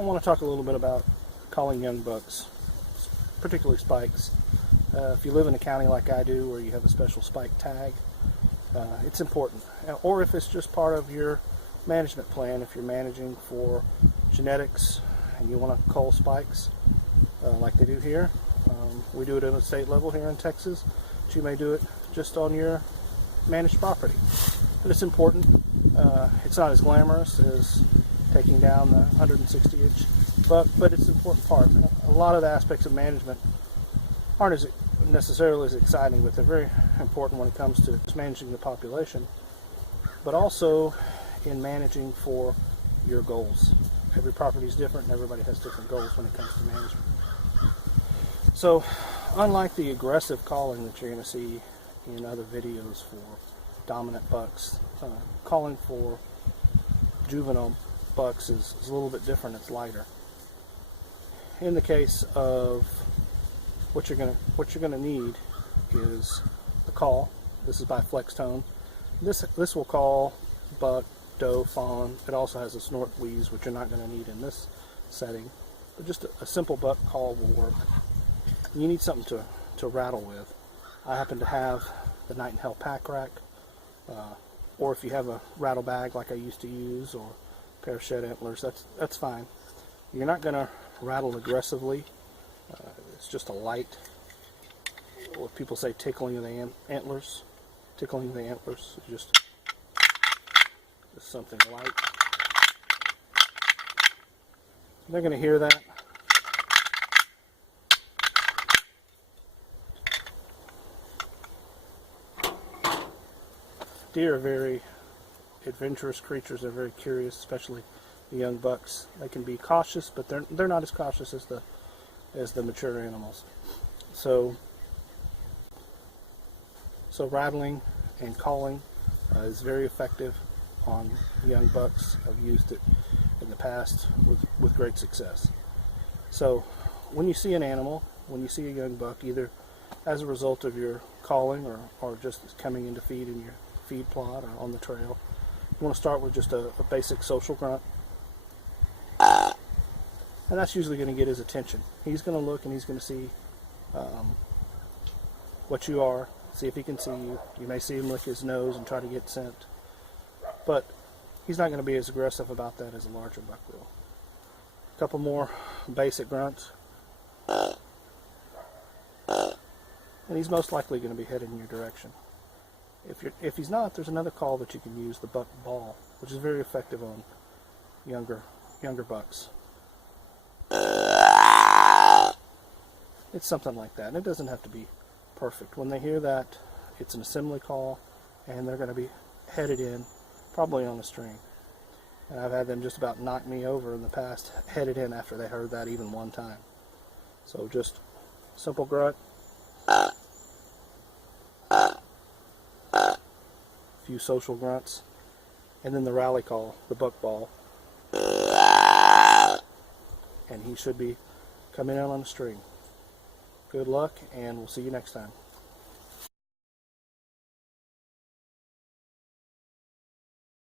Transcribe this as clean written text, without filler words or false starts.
I want to talk a little bit about calling young bucks, particularly spikes. If you live in a county like I do, where you have a special spike tag, it's important. Or if it's just part of your management plan, if you're managing for genetics and you want to cull spikes like they do here. We do it at a state level here in Texas, but you may do it just on your managed property. But it's important. It's not as glamorous as taking down the 160-inch buck, but it's an important part. A lot of the aspects of management aren't as necessarily as exciting, but they're very important when it comes to managing the population, but also in managing for your goals. Every property is different and everybody has different goals when it comes to management. So unlike the aggressive calling that you're going to see in other videos for dominant bucks, calling for juvenile bucks is a little bit different. It's lighter. In the case of what you're gonna need is the call. This is by flex tone. This will call buck, doe, fawn. It also has a snort wheeze, which you're not going to need in this setting. But just a simple buck call will work. You need something to rattle with. I happen to have the Night in Hell pack rack, or if you have a rattle bag like I used to use, or a pair of shed antlers, that's fine. You're not going to rattle aggressively. It's just a light, what people say, tickling of the antlers. Tickling the antlers, just something light. They're going to hear that. Deer are very adventurous creatures. They're very curious, especially the young bucks. They can be cautious, but they're not as cautious as the mature animals. So rattling and calling is very effective on young bucks. I've used it in the past with great success. So when you see an animal, when you see a young buck, either as a result of your calling or just coming into feed in your feed plot or on the trail, you want to start with just a basic social grunt. And that's usually going to get his attention. He's going to look and he's going to see what you are, see if he can see you. You may see him lick his nose and try to get scent. But he's not going to be as aggressive about that as a larger buck will. A couple more basic grunts. And he's most likely going to be headed in your direction. If he's not, there's another call that you can use, the buck bawl, which is very effective on younger bucks. It's something like that, and it doesn't have to be perfect. When they hear that, it's an assembly call, and they're going to be headed in, probably on a string. And I've had them just about knock me over in the past, headed in after they heard that even one time. So just simple grunt, few social grunts, and then the rally call, the buck ball. And he should be coming out on a string. Good luck, and we'll see you next time.